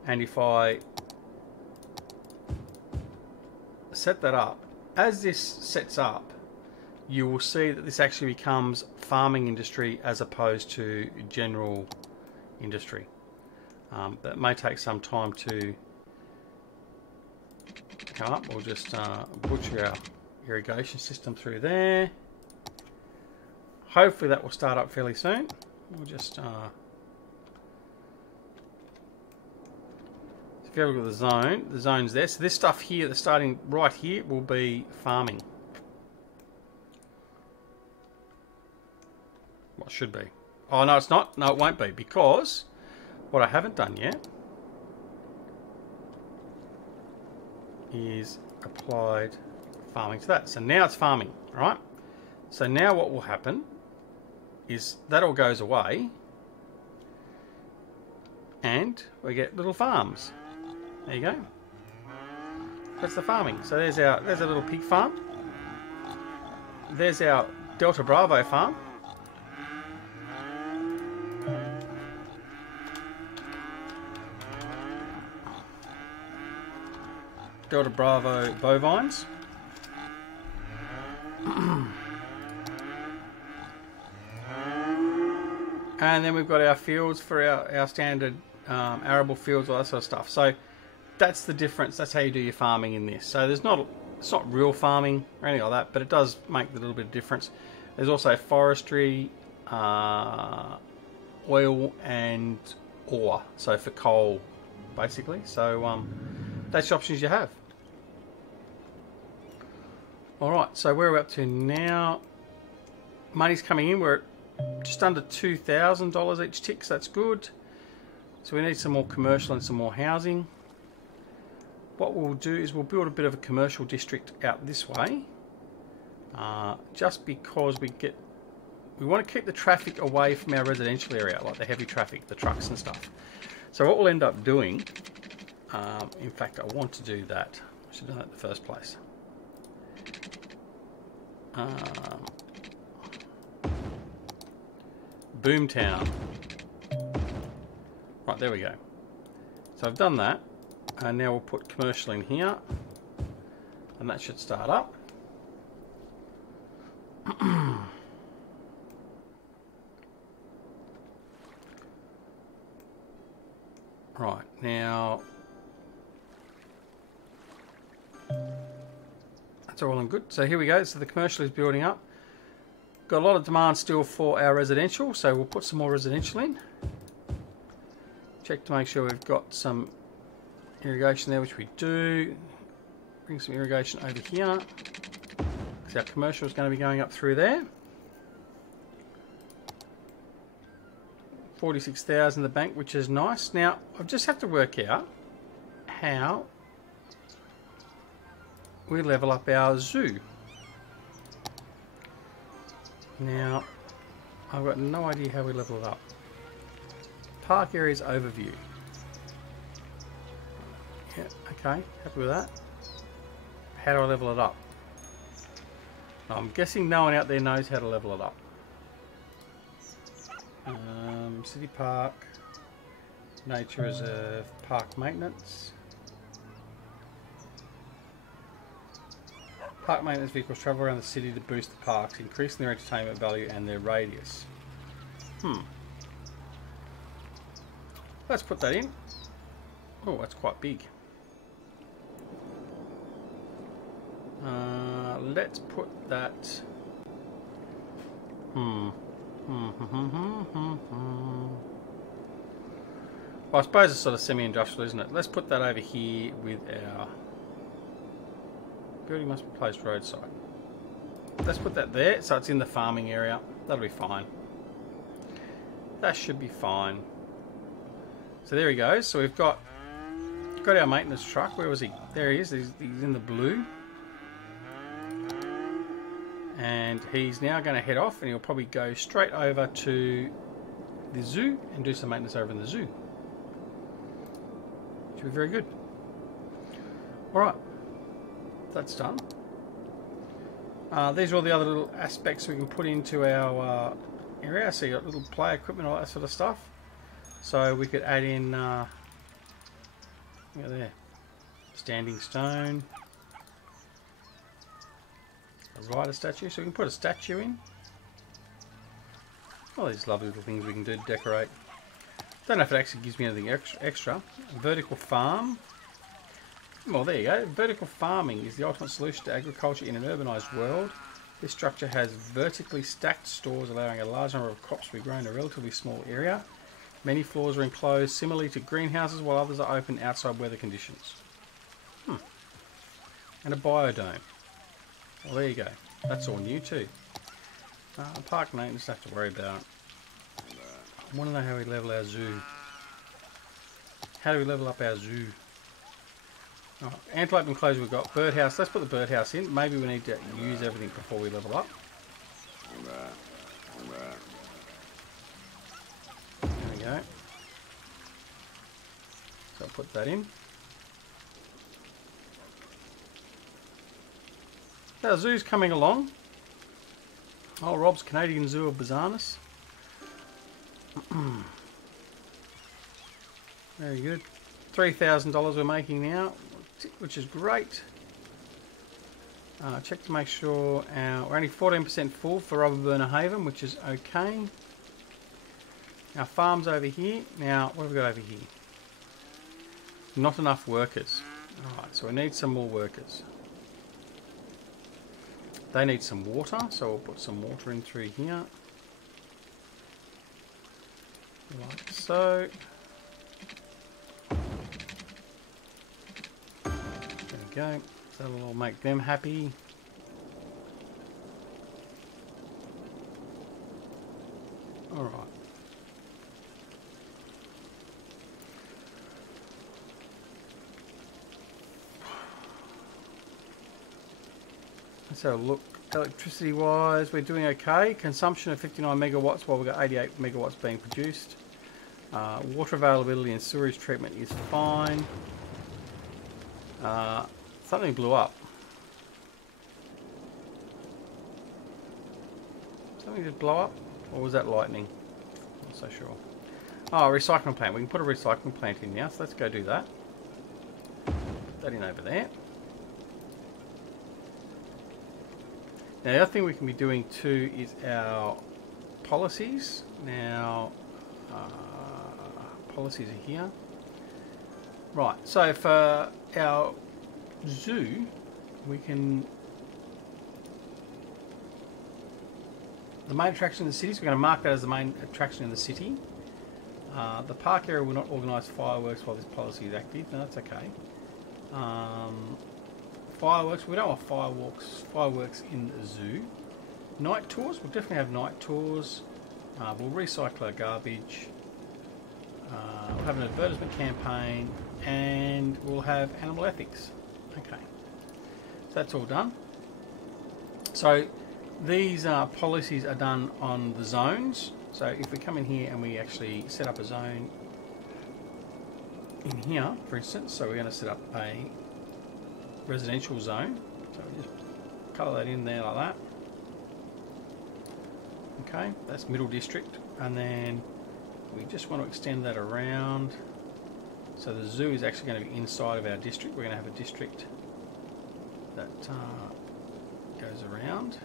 and if I set that up, as this sets up, you will see that this actually becomes farming industry as opposed to general industry. That may take some time to come up. We'll just butcher our irrigation system through there. Hopefully that will start up fairly soon. We'll just if you have a look at the zone's there. So this stuff here that's starting right here will be farming. What should be. Oh no, it's not. No, it won't be, because what I haven't done yet is applied farming to that. So now it's farming, right? So now what will happen is that all goes away and we get little farms. There you go. That's the farming. So there's a little pig farm. There's our Delta Bravo farm. Delta Bravo bovines. And then we've got our fields for our standard arable fields, all that sort of stuff. So that's the difference. That's how you do your farming in this. So it's not real farming or anything like that, but it does make a little bit of difference. There's also forestry, oil and ore. So for coal, basically. So that's the options you have. Alright, so where are we up to now? Money's coming in. We're at just under $2,000 each tick, so that's good. So we need some more commercial and some more housing. What we'll do is we'll build a bit of a commercial district out this way. Just because we want to keep the traffic away from our residential area, like the heavy traffic, the trucks and stuff. So what we'll end up doing, in fact I want to do that. I should have done that in the first place. Boomtown. Right, there we go. So I've done that, and now we'll put commercial in here, and that should start up. Right, now that's all and good. So here we go. So the commercial is building up. Got a lot of demand still for our residential, so we'll put some more residential in. Check to make sure we've got some irrigation there, which we do. Bring some irrigation over here, because our commercial is going to be going up through there. 46,000 in the bank, which is nice. Now I just have to work out how we level up our zoo. Now I've got no idea how we level it up. Park areas overview. Yeah, okay, happy with that. How do I level it up? I'm guessing no one out there knows how to level it up. City park, nature reserve, park maintenance. Park maintenance vehicles travel around the city to boost the parks, increasing their entertainment value and their radius. Let's put that in. Oh, that's quite big. Let's put that. Well, I suppose it's sort of semi-industrial, isn't it? Let's put that over here with our building must be placed roadside. Let's put that there, so it's in the farming area. That'll be fine. That should be fine. So there he goes. So we've got our maintenance truck. Where was he? There he is. He's in the blue. And he's now going to head off, and he'll probably go straight over to the zoo and do some maintenance over in the zoo. Should be very good. Alright, that's done. These are all the other little aspects we can put into our area. So you got little play equipment, all that sort of stuff. So we could add in, look at there, standing stone, a rider statue. So we can put a statue in. All these lovely little things we can do to decorate. Don't know if it actually gives me anything extra. Vertical farm. Well, there you go. Vertical farming is the ultimate solution to agriculture in an urbanised world. This structure has vertically stacked stores allowing a large number of crops to be grown in a relatively small area. Many floors are enclosed similarly to greenhouses, while others are open outside weather conditions. And a biodome. Well, there you go. That's all new too. Park maintenance, don't have to worry about. I want to know how we level our zoo. How do we level up our zoo? Oh, antelope enclosure we've got. Birdhouse. Let's put the birdhouse in. Maybe we need to use everything before we level up. There we go. So I'll put that in. Our zoo's coming along. Oh, Rob's Canadian Zoo of Bizarreness. Very good. $3,000 we're making now, which is great. Check to make sure we're only 14% full for Robert Burner Haven, which is okay. Our farm's over here. Now, what have we got over here? Not enough workers. Alright, so we need some more workers. They need some water, so we'll put some water in through here. Like so. There we go. That'll all make them happy. Alright. Let's have a look. Electricity wise, we're doing okay. Consumption of 59 megawatts while we've got 88 megawatts being produced. Water availability and sewage treatment is fine. Something blew up. Something just blow up? Or was that lightning? Not so sure. Oh, recycling plant. We can put a recycling plant in now, so let's go do that. Put that in over there. Now the other thing we can be doing too is our policies. Now, policies are here. Right, so for our zoo, we can... The main attraction in the cities, we're going to mark that as the main attraction in the city. The park area will not organise fireworks while this policy is active. No, that's okay. Fireworks, we don't want fireworks in the zoo. Night tours, we'll definitely have night tours. We'll recycle our garbage. We'll have an advertisement campaign, and we'll have animal ethics. Okay, so that's all done. So these policies are done on the zones. So if we come in here and we actually set up a zone in here, for instance, so we're going to set up a residential zone. So we just colour that in there like that. Okay, that's middle district, and then we just want to extend that around. So the zoo is actually going to be inside of our district. We're going to have a district that goes around.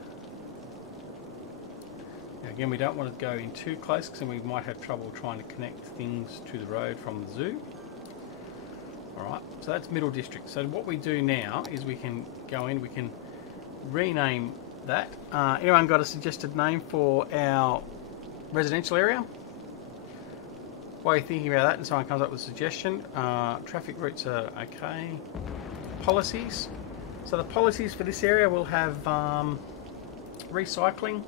Now again, we don't want to go in too close because then we might have trouble trying to connect things to the road from the zoo. Alright, so that's middle district. So what we do now is we can go in, we can rename that. Anyone got a suggested name for our residential area? While you're thinking about that and someone comes up with a suggestion, traffic routes are okay. Policies. So the policies for this area will have recycling,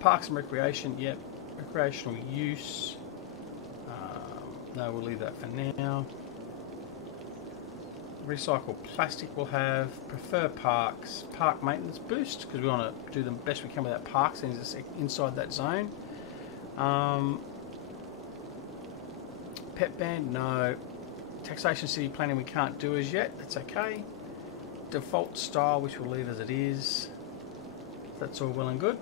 parks and recreation, yep, recreational use. No, we'll leave that for now. Recycled plastic we'll have. Prefer parks. Park maintenance boost, because we want to do the best we can with that park since it's inside that zone. Pet band, no. Taxation city planning we can't do as yet. That's okay. Default style, which we'll leave as it is. That's all well and good.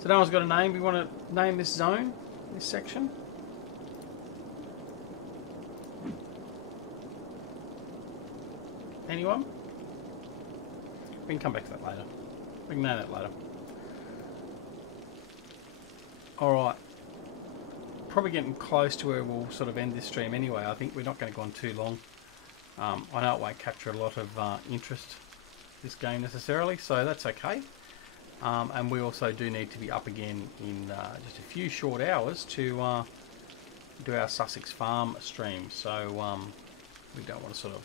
So no one's got a name. We want to name this zone, this section. Anyone? We can come back to that later. We can name that later. Alright. Probably getting close to where we'll sort of end this stream anyway. I think we're not going to go on too long. I know it won't capture a lot of interest, this game necessarily, so that's okay. And we also do need to be up again in just a few short hours to do our Sussex Farm stream. So we don't want to sort of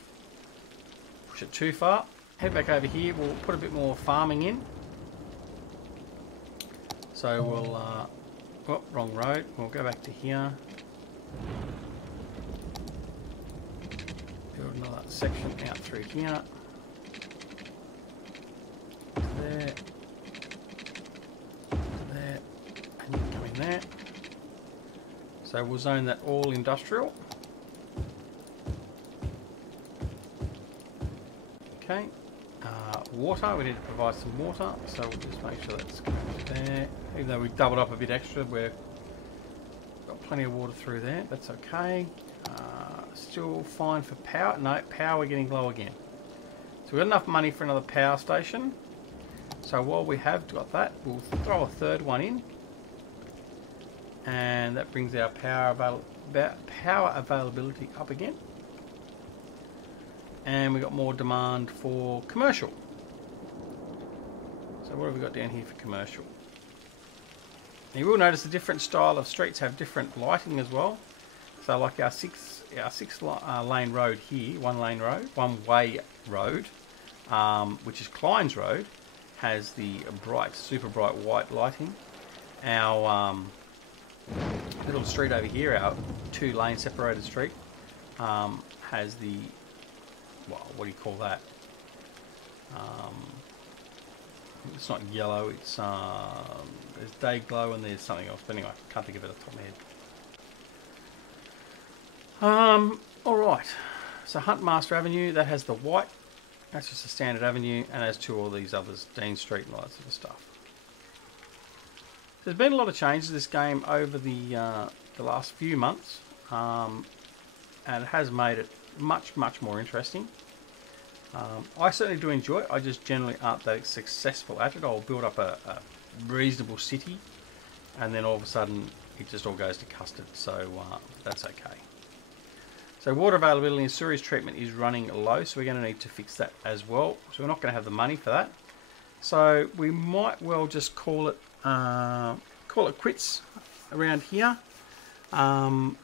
push it too far. Head back over here. We'll put a bit more farming in. So we'll... oh, wrong road. We'll go back to here. Build another section out through here. There. There. And you can come in there. So we'll zone that all industrial. Okay. Water, we need to provide some water, so we'll just make sure that's going there. Even though we've doubled up a bit extra, we've got plenty of water through there. That's okay. Still fine for power. No, power, we're getting low again. So we've got enough money for another power station. So while we have got that, we'll throw a third one in. And that brings our power availability up again. And we got more demand for commercial. So what have we got down here for commercial? And you will notice the different style of streets have different lighting as well. So like our six lane road here, one way road, which is Klein's Road, has the bright, super bright white lighting. Our little street over here, our 2-lane separated street, has the, well, what do you call that? It's not yellow, it's there's day glow and there's something else, but anyway, can't think of it off the top of my head. Alright, so Huntmaster Avenue, that has the white, that's just a standard avenue, and as to all these others, Dean Street and all that sort of stuff. There's been a lot of changes to this game over the last few months, and it has made it much more interesting. I certainly do enjoy it. I just generally aren't that successful at it. I'll build up a reasonable city, and then all of a sudden it just all goes to custard, so that's okay. So water availability and sewage treatment is running low, so we're going to need to fix that as well. So we're not going to have the money for that. So we might well just call it quits around here. And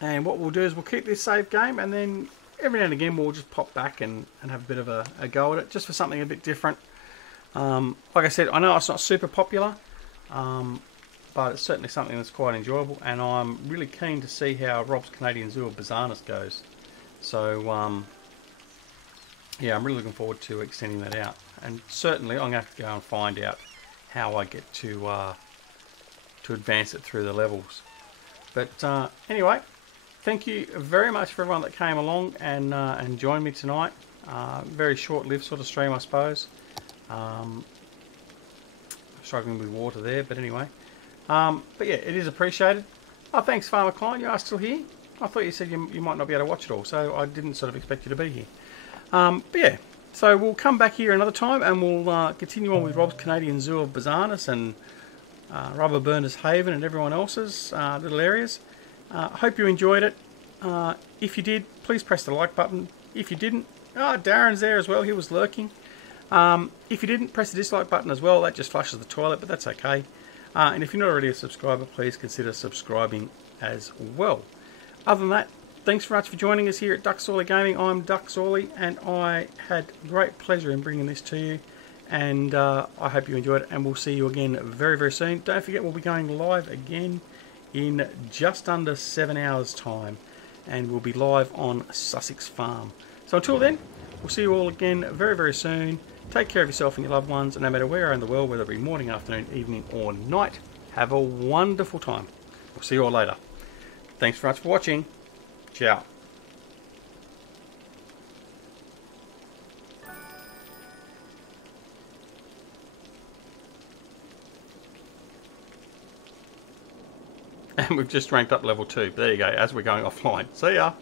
what we'll do is we'll keep this save game, and then every now and again we'll just pop back and have a bit of a go at it, just for something a bit different. Like I said, I know it's not super popular, but it's certainly something that's quite enjoyable, and I'm really keen to see how Rob's Canadian Zoo of Bizarreness goes. So yeah, I'm really looking forward to extending that out, and certainly I'm going to have to go and find out how I get to advance it through the levels. But anyway, thank you very much for everyone that came along and joined me tonight. Very short-lived sort of stream, I suppose. Struggling with water there, but anyway. But yeah, it is appreciated. Oh, thanks, Farmer Klein. You are still here. I thought you said you might not be able to watch it all, so I didn't sort of expect you to be here. But yeah, so we'll come back here another time, and we'll continue on with Rob's Canadian Zoo of Bizarreness and Rubber Burners Haven and everyone else's little areas. I hope you enjoyed it. If you did, please press the like button. If you didn't, Darren's there as well. He was lurking. If you didn't, press the dislike button as well. That just flushes the toilet, but that's okay. And if you're not already a subscriber, please consider subscribing as well. Other than that, thanks very much for joining us here at DoughBoy Gaming. I'm DoughBoy, and I had great pleasure in bringing this to you. And I hope you enjoyed it, and we'll see you again very soon. Don't forget, we'll be going live again in just under 7 hours time. and we'll be live on Sussex Farm. So until then, we'll see you all again very, very soon. Take care of yourself and your loved ones, and no matter where you are in the world, whether it be morning, afternoon, evening or night, have a wonderful time. We'll see you all later. Thanks very much for watching. Ciao. And we've just ranked up level 2. There you go, as we're going offline. See ya.